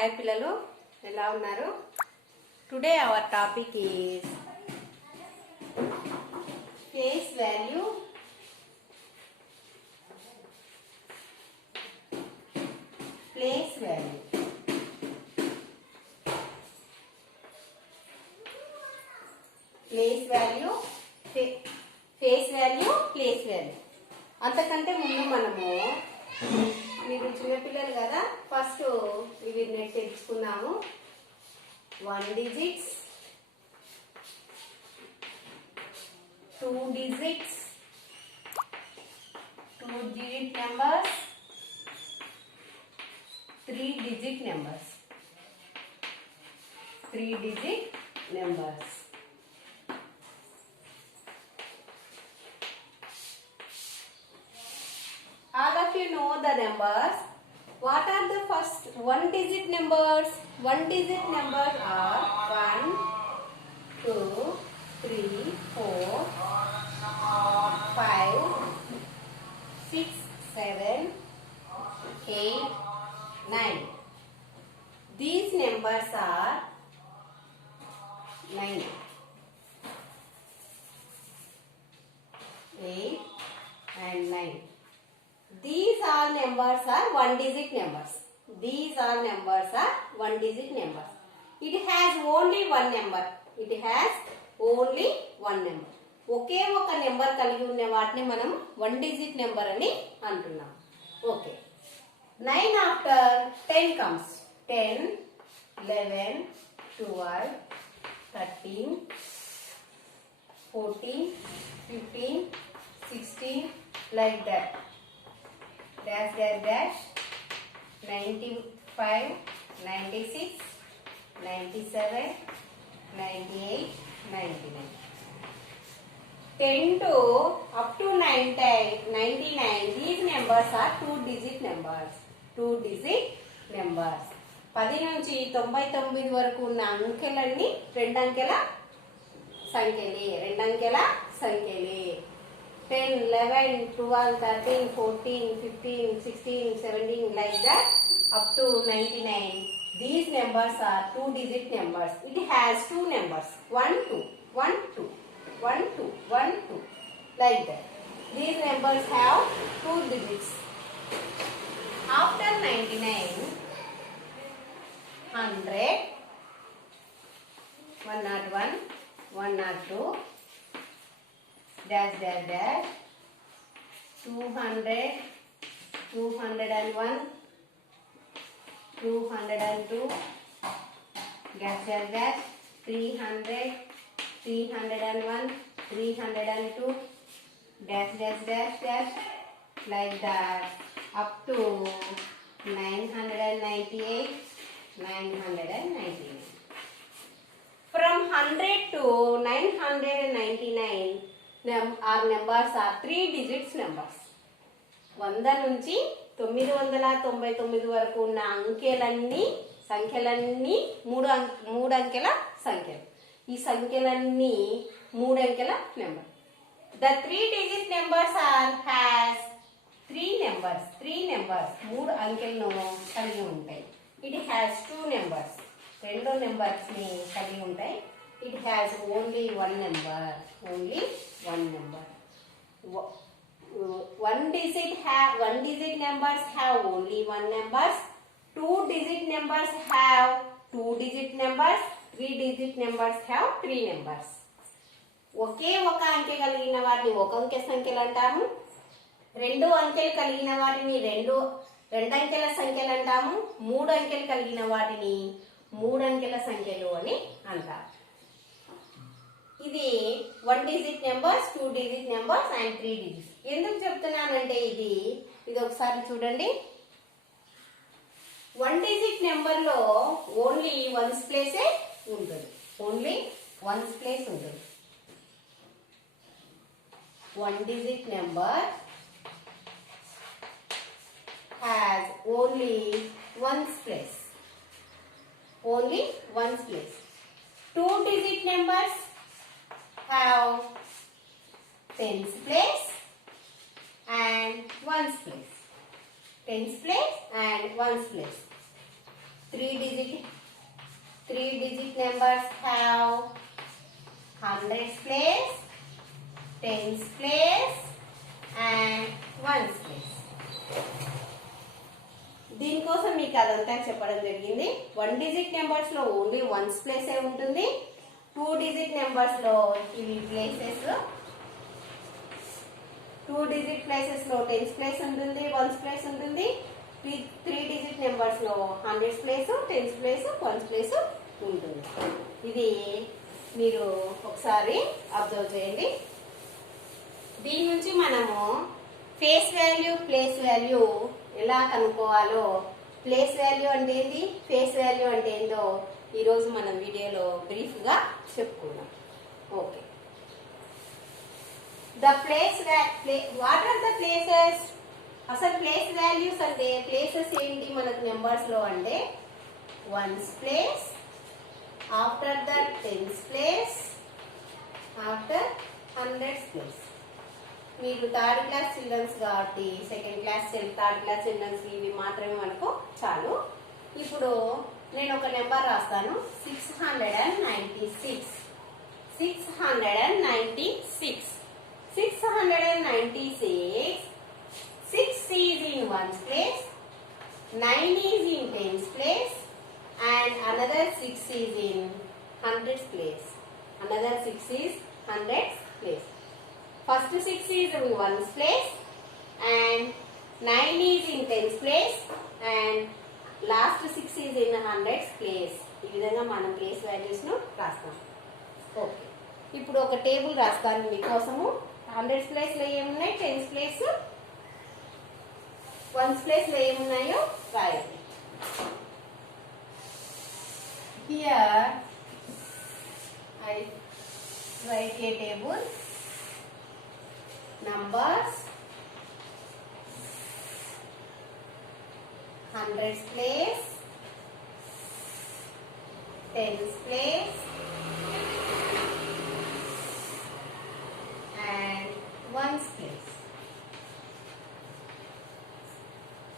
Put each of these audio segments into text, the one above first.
హాయ్ పిల్లలు, ఎలా ఉన్నారు? Today our topic is face value. Place value. Place value, face value, place value. అంతకంటే ముందు మనము, మీరు చిన్నపిల్లలు కదా, ఫస్ట్ ఇవి నెట్ తెచ్చుకున్నాము. 1 digits, 2 digits, 2 digit numbers, 3 digit numbers, 3 digit numbers. All of you know the numbers. What are the first 1 digit numbers? 1 digit numbers are 1, 2, 3, 4, 5, 6, 7, 8, 9. These numbers are 9, 8 and 9. These all numbers are 1 digit numbers. These all numbers are 1 digit numbers. It has only one number. It has only one number. ఒకే ఒక నెంబర్ కలిగి ఉన్న వాటిని మనం 1 digit number అని అంటున్నాం. ఓకే. 9 after 10 comes. 10, 11, 12, 13, 14, 15, 16, like that. Dash dash dash, 95, 96, 97, 98, 99. 10 to up to 99. These numbers are 2 digit numbers. 2 digit numbers. 10 నుంచి 99 వరకు ఉన్న అంకెలన్నీ 2 అంకెల సంఖ్యలే. 2 అంకెల సంఖ్యలే. 10, 11, 12, 13, 14, 15, 16, 17, like that, up to 99. These numbers are 2 digit numbers. It has 2 numbers. 1, 2, 1, 2, 1, 2, 1, 2, like that. These numbers have 2 digits. After 99, 100, 101, 102, dash dash dash, 200, 201, 202, dash dash dash, 300, 301, 302, dash dash dash dash, like that, up to 998, 999. From 100 to 999, our numbers are 3 digits numbers. 100 నుంచి 999 వరకు ఉన్న సంఖ్యలన్నీ 3 అంకెల సంఖ్యలు. ఈ సంఖ్యలన్నీ 3 అంకెల number. The 3 digit numbers has 3 numbers. 3 అంకెలను కలిగి ఉంటాయి. It has 2 numbers. 2 numbers ని కలిగి ఉంటాయి. It has only one number. Only one number. 1 digit numbers have only one numbers. 2 digit numbers have 2 digit numbers. 3 digit numbers have 3 numbers. ఒకే ఒక అంకె కలిగిన వాటిని ఒక అంకె సంఖ్యలు అంటాము. 2 అంకెలు కలిగిన వాటిని 2 అంకెల సంఖ్యలు అంటాము. 3 అంకెలు కలిగిన వాటిని 3 అంకెల సంఖ్యలు అని అంటారు. ఇది 1 digit numbers, 2 digit numbers and 3 digits. ఎందుకు చెప్తున్నానంటే ఇది ఒకసారి చూడండి. 1 digit నెంబర్ లో ఓన్లీ వన్స్ ప్లేసే ఉంటుంది. ఓన్లీ వన్స్ ప్లేస్ ఉంటుంది. 1 digit number has only ones place. Only ones place. 2 digit numbers have tens place and ones place. Tens place and ones place. three digit numbers have hundreds place, tens place and ones place. దీనికోసం మీకు అదంతా చెప్పడం జరిగింది. 1 digit numbers లో only once ప్లేసే ఉంటుంది. 2 digit numbers లో ఇవి ప్లేసెస్, 2 డిజిట్ ప్లేసెస్ లో టెన్స్ ప్లేస్ ఉంటుంది, వన్స్ ప్లేస్ ఉంటుంది. 3 డిజిట్ నెంబర్స్ లో hundreds place, tens place, ones place ఉంటుంది. ఇది మీరు ఒకసారి అబ్జర్వ్ చేయండి. దీని నుంచి మనము ఫేస్ వాల్యూ, ప్లేస్ వాల్యూ ఎలా కనుక్కోవాలో, ప్లేస్ వాల్యూ అంటే ఏంది, ఫేస్ వాల్యూ అంటే ఏందో ఈరోజు మనం వీడియోలో బ్రీఫ్గా చెప్పుకుందాం. Okay, what are the places? అసలు ప్లేస్ వాల్యూస్ అంటే ప్లేసెస్ ఏంటి మనకు నెంబర్స్ లో అంటే ones place, after the tens place, after hundreds place. మీరు థర్డ్ క్లాస్ చిల్డ్రన్స్ కాబట్టి second class, third class childrens ఇవి మాత్రమే మనకు చాలు. ఇప్పుడు నేను ఒక నెంబర్ రాస్తాను, 696. 696. 696. 6 is in ones place, 9 is in tens place and another 6 is in hundreds place. Another 6 is hundreds place. First 6 is in ones place and 9 is in tens place and last 6 is in hundreds place. ఈ విధంగా మనం place values ను రాస్తాం. ఓకే, ఇప్పుడు ఒక టేబుల్ రాస్తాను మీకోసము. Hundreds place లో ఏమున్నాయి, టెన్స్ ప్లేస్, వన్స్ ప్లేస్ లో ఏమున్నాయో రాయండి. Here I write a table. Numbers, hundreds place, tens place and ones place.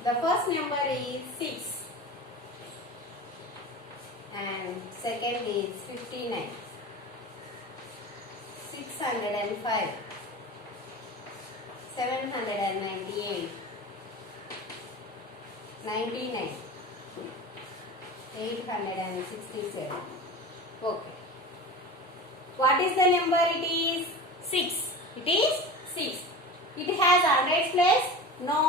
The first number is 6 and second is 59. 605, 798, 99, 867. Okay. What is the number? It is 6. It is 6. It has hundreds place? No.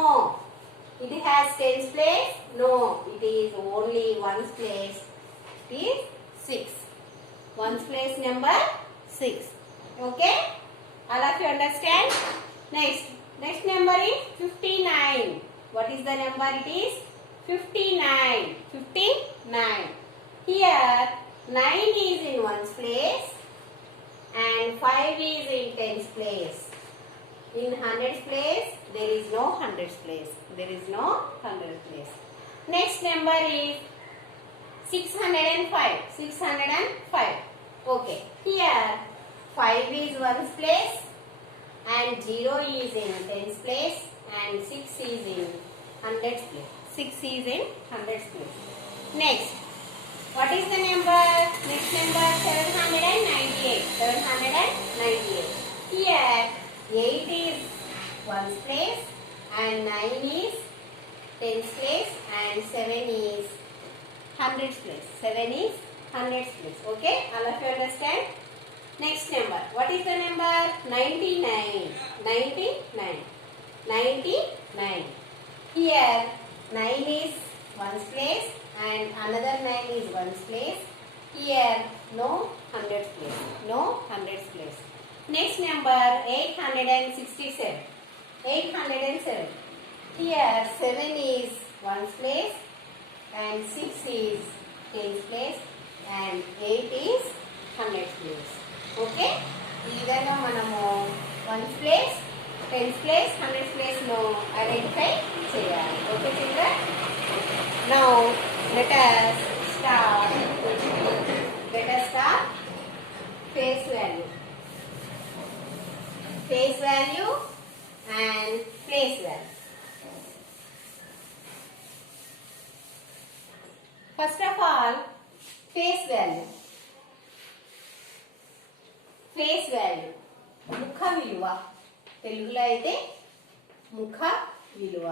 It has tens place? No. It is only ones place. It is 6. Ones place number 6. Okay? All of you understand? Next number is 59. What is the number? It is 59. 59. Here 9 is in ones place and 5 is in tens place. In hundreds place there is no hundreds place. There is no hundreds place. Next number is 605. 605. Okay. Here 5 is ones place and 0 is in tens place and 6 is in hundreds place. 6 is in hundreds place. Next, what is the number? Next number 798. 798. Here 8 is ones place and 9 is tens place and 7 is hundreds place. 7 is hundreds place. Okay, all of you understand? Next number. What is the number? 99. 99. 99. Here 9 is ones place and another 9 is ones place. Here no hundreds place. No hundreds place. Next number 867. 807. Here 7 is ones place and 6 is tens place and 8 is hundreds place. Okay, ఈ విధంగా మనము ones place, tens place, hundreds place ను ఐడెంటిఫై చేయాలి. Okay children, now let us start face value and place value. First of all, face value. Face value. ముఖ విలువ. తెలుగులో అయితే ముఖ విలువ.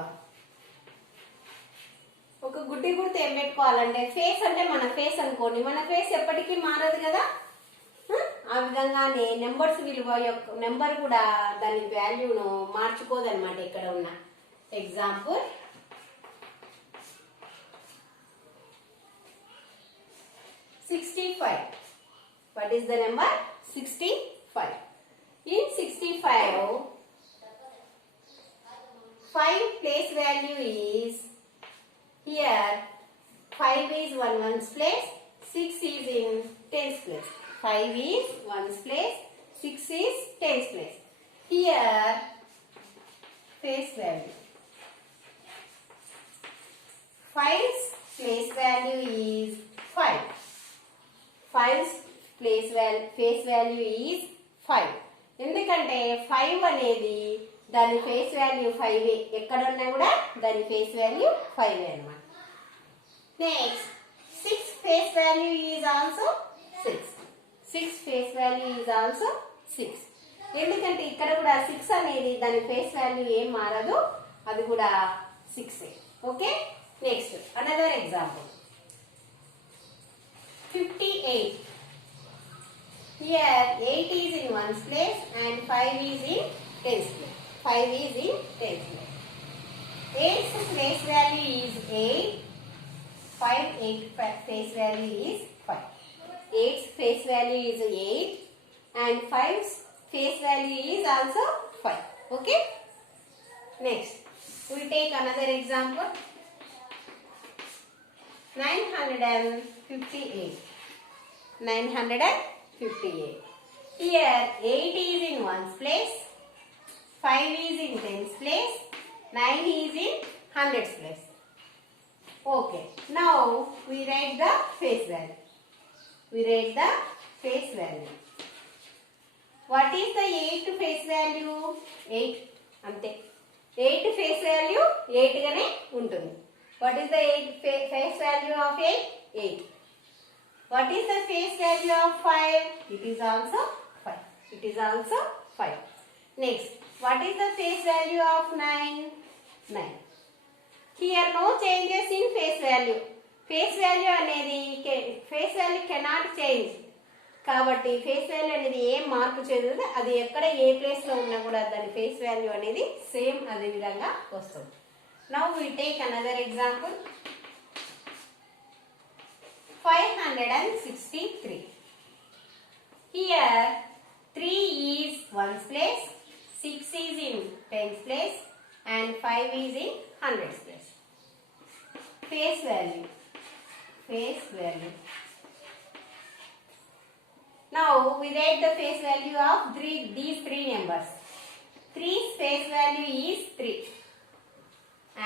ఒక గుడ్డి గుర్తు ఏం పెట్టుకోవాలంటే ఫేస్ అంటే మన ఫేస్ అనుకోండి, మన ఫేస్ ఎప్పటికీ మారదు కదా. ఆ విధంగానే నెంబర్స్ విలువ యొక్క నెంబర్ కూడా దాని వాల్యూను మార్చుకోదన్నమాట. ఇక్కడ ఉన్న ఎగ్జాంపుల్ 65. What is the number? 65. In 65, 5 place value is here. 5 is 1's place, 6 is in 10's place. 5 is 1's place, 6 is 10's place. Here, place value. 5's place value is 5. 5's face value is 5. ఎందుకంటే 5 అనేది దాని face value 5 ఎక్కడున్నా కూడా దాని face value 5 అన్నమాట. నెక్స్ట్ 6 face value is also 6. 6 face value is also 6. ఎందుకంటే ఇక్కడ కూడా 6 అనేది దాని ఫేస్ వాల్యూ ఏం మారదు, అది కూడా 6. ఓకే. Next another example 58. Here 8 is in 1's place and 5 is in 10's place. 5 is in 10's place. 8's face value is 8. 8 face value is 5. 8's face value is 8 and 5's face value is also 5. Okay. Next, we take another example. 958. 958. Here 8 is in 1's place, 5 is in 10's place, 9 is in 100's place. Okay. Now we write the face value. We write the face value. What is the 8 face value? 8 ante. 8 face value 8 గానే ఉంటుంది. What is the 8 face value of 8? 8. What is the face value of 5? It is also 5. It is also 5. Next, what is the face value of 9? 9. Here no changes in face value. Face value అనేది face value cannot change. కాబట్టి face value అనేది ఏం మార్పు చెందదు, అది ఎక్కడ ఏ ప్లేస్ లో ఉన్నా కూడా దాని ఫేస్ వాల్యూ అనేది సేమ్ అదే విధంగా వస్తుంది. Now we take another example. 563. Here 3 is 1's place, 6 is in 10's place and 5 is in 100's place. Face value. Face value. Now we write the face value of these three numbers. 3's face value is 3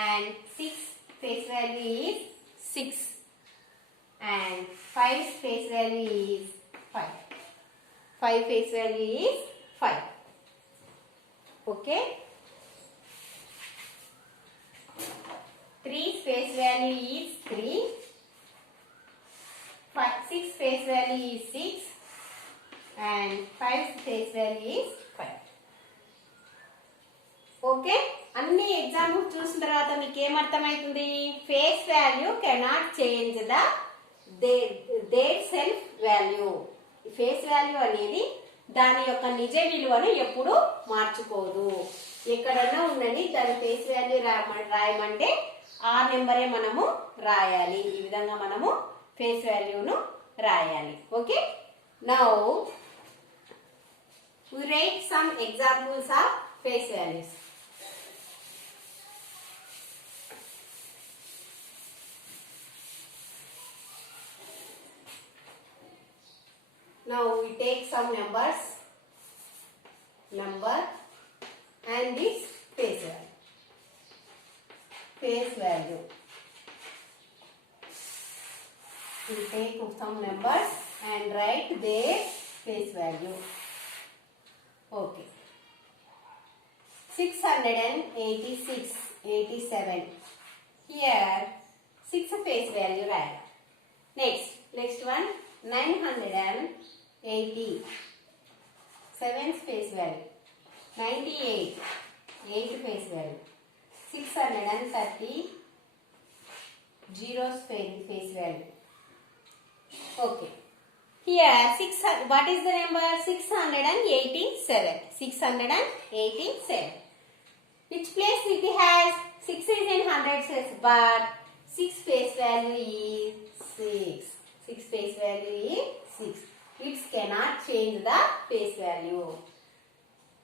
and 6's face value is 6 and 5's face value is 5. 5 face value is 5. Okay. 3's face value is 3. 6's face value is 6 and 5's face value is 5. Okay. అన్ని examples చూసిన తర్వాత మీకు ఏమర్థమవుతుంది? Face value cannot change the their self value. Face value అనేది దాని యొక్క నిజ విలువను ఎప్పుడు మార్చుకోదు. ఎక్కడన్నా ఉండండి దాని ఫేస్ వాల్యూ రాయమంటే ఆ నెంబరే మనము రాయాలి. ఈ విధంగా మనము ఫేస్ వాల్యూను రాయాలి. Okay. Now we write some examples of face values. Now we take some numbers, number and this face value. Face value. We take some numbers and write their face value. Okay. 686, 87. Here 6 face value right. Next one, 980, 7's face value. 98, 8 face value. 630, 0's face value. Okay. Here, what is the number? 687. 687. Which place it has? 6 is in hundreds, but 6 face value is 6. 6 face value is 6. It cannot change the face value.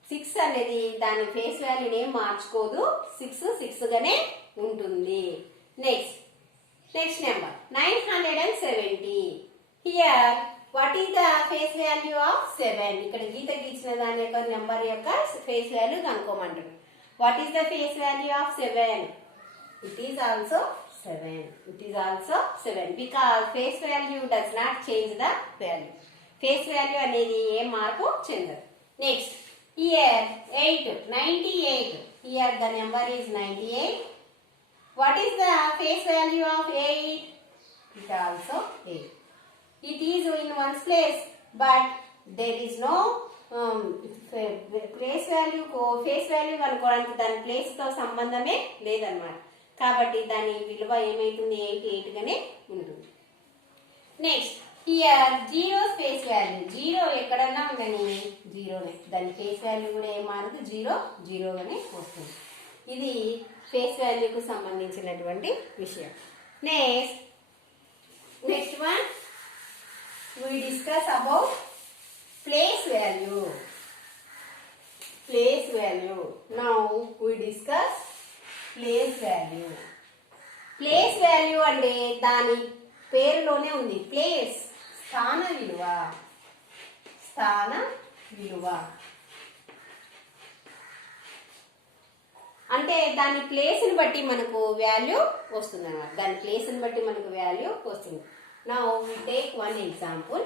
6 అనేది దాని ఫేస్ వాల్యూని ఏం మార్చుకోదు. 6 గానే ఉంటుంది. Next number 970. Here what is the face value of 7? ఇక్కడ గీత గీచిన దాని యొక్క నెంబర్ యొక్క ఫేస్ వాల్యూ కనుక్కోమంటారు. What is the face value of 7? It is also 7. It is also 7 because face value does not change the value. Face value అనేది ఏ మార్పు చెందదు. Next here 98. Here the number is 98. What is the face value of 8? It also 8. It is in one's place, but there is no face value కనుక్కోవడానికి దాని ప్లేస్ తో సంబంధమే లేదన్నమాట. కాబట్టి దాని విలువ ఏమైతుంది? 88 గానే ఉంటుంది. Next here 0 face value. 0 ఎక్కడన్నా ఉండని 0నే. దాని ఫేస్ వాల్యూ కూడా ఏం మారదు, 0 గానే వస్తుంది. ఇది ఫేస్ వాల్యూకు సంబంధించినటువంటి విషయం. Next one we discuss about place value. Now we discuss place value. Place value అంటే దాని పేరులోనే ఉంది. ప్లేస్ స్థాన విలువ అంటే దాని ప్లేస్ ని బట్టి మనకు వాల్యూ వస్తుంది అన్నమాట. దాని ప్లేస్ ని బట్టి మనకు వాల్యూ వస్తుంది. Now we take one example.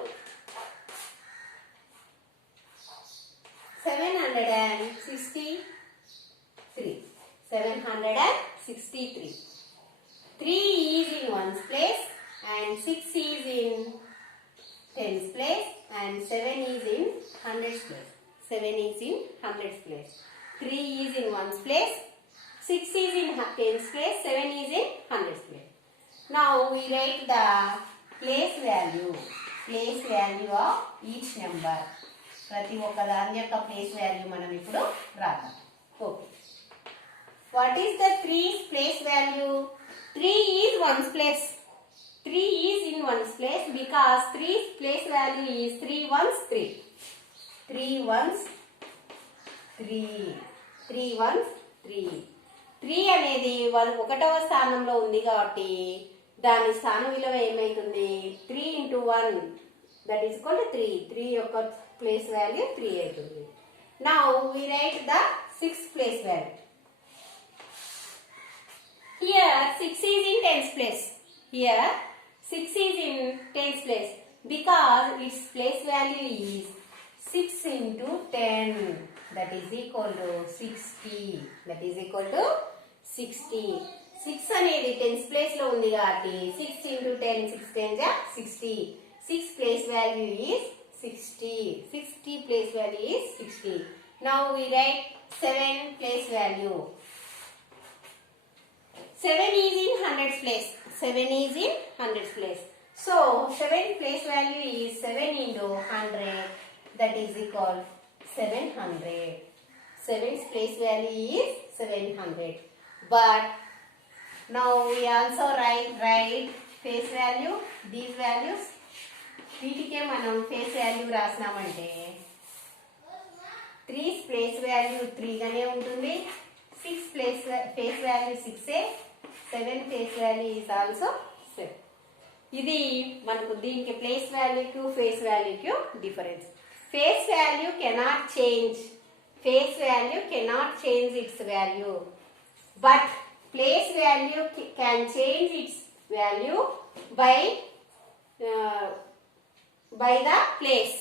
763. 763. 3 is in one's place and 6 is in tens place and 7 is in hundreds place. 7 is in hundreds place. 3 is in one's place, 6 is in tens place, 7 is in hundreds place. Now we write the place value of each number. ప్రతి ఒక్క దాని యొక్క place value మనం ఇప్పుడు రాద్దాం. Okay. What is the 3's place value? 3 is one's place. 3 is in one's place because 3's place value is 3 ones 3. 3 ones 3. 3 ones 3. 3 అనేది ఒకటవ స్థానంలో ఉంది కాబట్టి దాని స్థాన విలువ ఏమైతుంది? 3 into 1 that is equal to 3. 3 యొక్క ప్లేస్ వాల్యూ 3 అవుతుంది. Now we write the 6th place value. Here 6 is in tens place. Here 6 is in tens place because its place value is 6 into 10 that is equal to 60. That is equal to 60. 6 అనేది tens place లో ఉంది కాబట్టి 6 into 10 6 10 60. 6 place value is 60. 60 place value is 60. Now we write 7 place value. 7 is in hundreds place. 7 is in hundreds place. So 7 place value is 7 into 100 that is equal 700. 7's place value is 700. But now we also write face value. These values వీటికే మనం face value రాసినామంటే 3's place value 3 గానే ఉంటుంది. 6 face value 6. 7 face value is also 7. ఇది మనకు దీనికి place వాల్యూకు face వాల్యూకు difference. Face value cannot change. Face value cannot change its value, but place value can change its value by the place,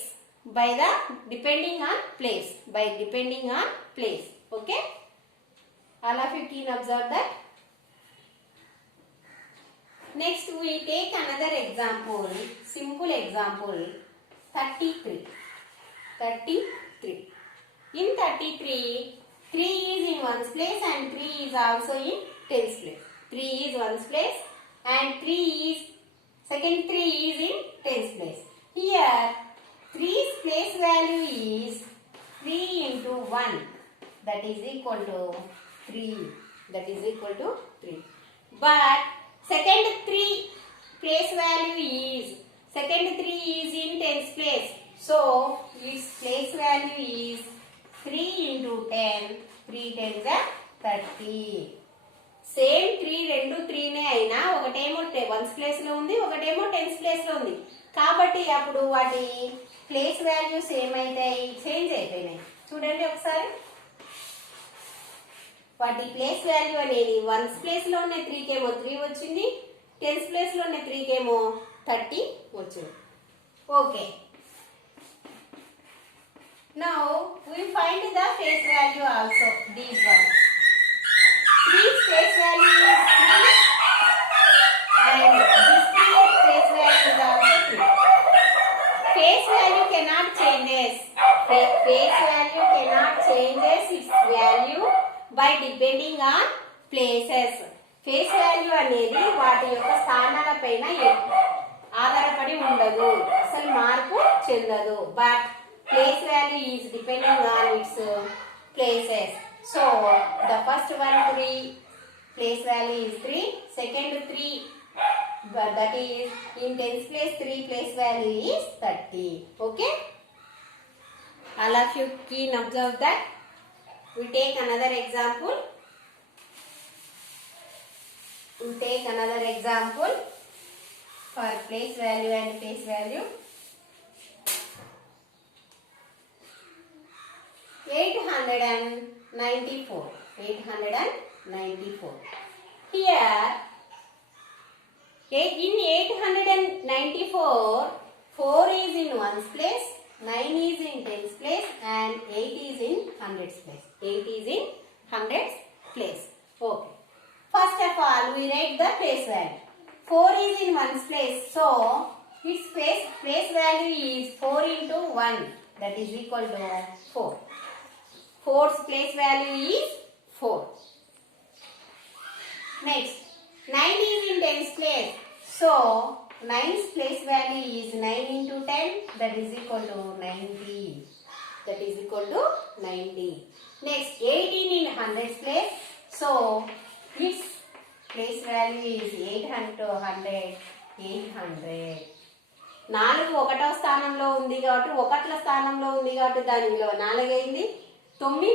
depending on place. Okay, all of you can observe that. Next we take another example, simple example, 33. 33. In 33, 3 is in ones place and 3 is also in tens place. 3 is ones place and 3 is in tens place. Here 3's place value is 3 into 1, that is equal to 3. That is equal to 3. But second 3 place value is in tens place. So its place value is 3 into 10. 3 tens are 30. సేమ్ 3 రెండు 3నే అయినా ఒకటేమో ones place లో ఉంది, ఒకటేమో tens place లో ఉంది. కాబట్టి అప్పుడు వాటి ప్లేస్ వాల్యూస్ ఏమైతాయి, చేంజ్ అయిపోయినాయి. చూడండి ఒకసారి, వాటి ప్లేస్ వాల్యూ అనేది వన్స్ ప్లేస్ లో ఉన్న 3 కేమో 3 వచ్చింది, టెన్స్ ప్లేస్ లో ఉన్న 3 కేమో 30 వచ్చింది. Okay, now we find the face value also, these one. 3's face value is 3 and this 3's face value is also 3. Face value cannot changes. Face value cannot changes its value by depending on places. Face value అనేది వాటి యొక్క స్థానాల పైన ఆధారపడి ఉండదు, అసలు మార్పు చెందదు. But place value is depending on its places. So the first one 3 place value is 3, second 3 that is in tens place 3 place value is 30. Okay, all of you keen observe that. We take another example. For place value and face value. 894. Here in 894, 4 is in ones place, 9 is in tens place and 8 is in hundreds place. 8 is in hundreds place. Okay. First of all, we write the place value. 4 is in ones place, so its place value is 4 into 1, that is equal to 4. 4's place value is 4. Next, 9 is in tens place. So 9's place value is 9 into 10, that is equal to 90. That is equal to 90. Next, 18 in hundreds place. So its place value is 800. 4 ఒకటవ స్థానంలో ఉంది కాబట్టి, ఒకట్ల స్థానంలో ఉంది కాబట్టి దాని విలువ 4 అయింది. 9